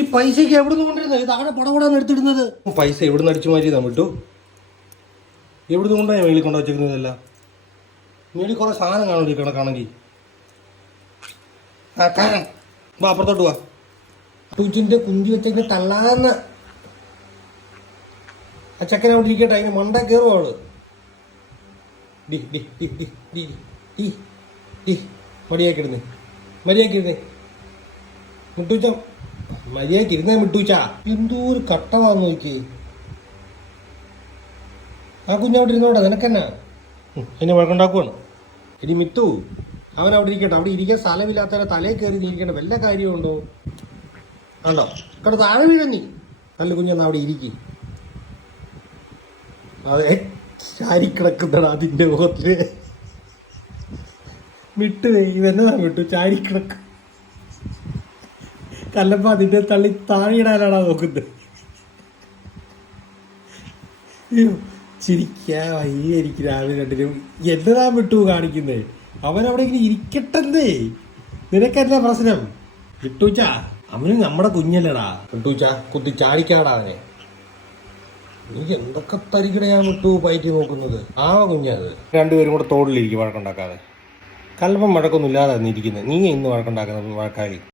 ഈ പൈസക്ക് എവിടുന്ന് കൊണ്ടിരുന്നത്? ഇത് അവിടെ പടപടാന്ന് എടുത്തിടുന്നത്. പൈസ എവിടുന്ന് അടിച്ചു മാറ്റിയതാ വിട്ടു? എവിടുന്ന് കൊണ്ടാ മേളിൽ കൊണ്ടു വച്ചേക്കുന്നതല്ല? മേളിൽ കുറെ സാധനം കാണും കണക്കാണെങ്കിൽ. ആ കാണാം, വാ അപ്പുറത്തോട്ട് വാ. ടൂച്ചിന്റെ കുന്തി വെച്ചതിന്റെ തള്ളാന്ന് ആ ചെക്കനെ അവിടെ ഇരിക്കട്ടെ, അതിന് മണ്ട കയറും അവള്. മടിയാക്കിടുന്നേ, മര്യാദക്കിരുന്നേ മിട്ടൂച്ച, മര്യാദക്കിരുന്നേ മിട്ടൂച്ച. എന്തോ ഒരു കട്ടവാന്ന് നോക്കി. ആ കുഞ്ഞവിടെ ഇരുന്നോട്ടെ, നിനക്കെന്നാ എന്നെ വഴക്കുണ്ടാക്കുവാണ്. ഇനി മിത്തു അവൻ അവിടെ ഇരിക്കട്ടെ. അവിടെ ഇരിക്കാൻ സ്ഥലമില്ലാത്തവരെ തലയിൽ കയറി ഇരിക്കേണ്ട വല്ല കാര്യമുണ്ടോ? ആണ്ടോ കട താഴെ വീഴ നീ. നല്ല കുഞ്ഞെന്നാ അവിടെ ഇരിക്കും. അതെ, ചാരി കിടക്കുന്നതാണ് അതിൻ്റെ മുഖത്തിന്. മിട്ടു ഇതെന്നതാ മിട്ടു ചാരിക്കിടക്ക്. കല്ലപ്പ അതിൻ്റെ തള്ളി താഴെയിടാനാണാ നോക്കുന്നത്. ചിരിക്കാ വയ്യായിരിക്കും രാവിലെ രണ്ടിനും. എന്നതാ മിട്ടു കാണിക്കുന്നത്? അവനവിടെ ഇങ്ങനെ ഇരിക്കട്ടെന്നേ. നിനക്കെന്താ പ്രശ്നം? മിട്ടൂച്ച അവന് നമ്മുടെ കുഞ്ഞല്ലടാ. മിട്ടൂച്ച കുത്തി ചാടിക്കാടാ അവനെ. നീ എന്തൊക്കെ തരികടയാ മിട്ടു പയറ്റി നോക്കുന്നത്? ആ കുഞ്ഞത് രണ്ടുപേരും കൂടെ തോടിലിരിക്കും വഴക്കുണ്ടാക്കാതെ. കല്ലപ്പം വഴക്കൊന്നും ഇല്ലാതെ ഇരിക്കുന്നത്. നീ ഇന്ന് വഴക്കുണ്ടാക്കുന്നത് വഴക്കാളി.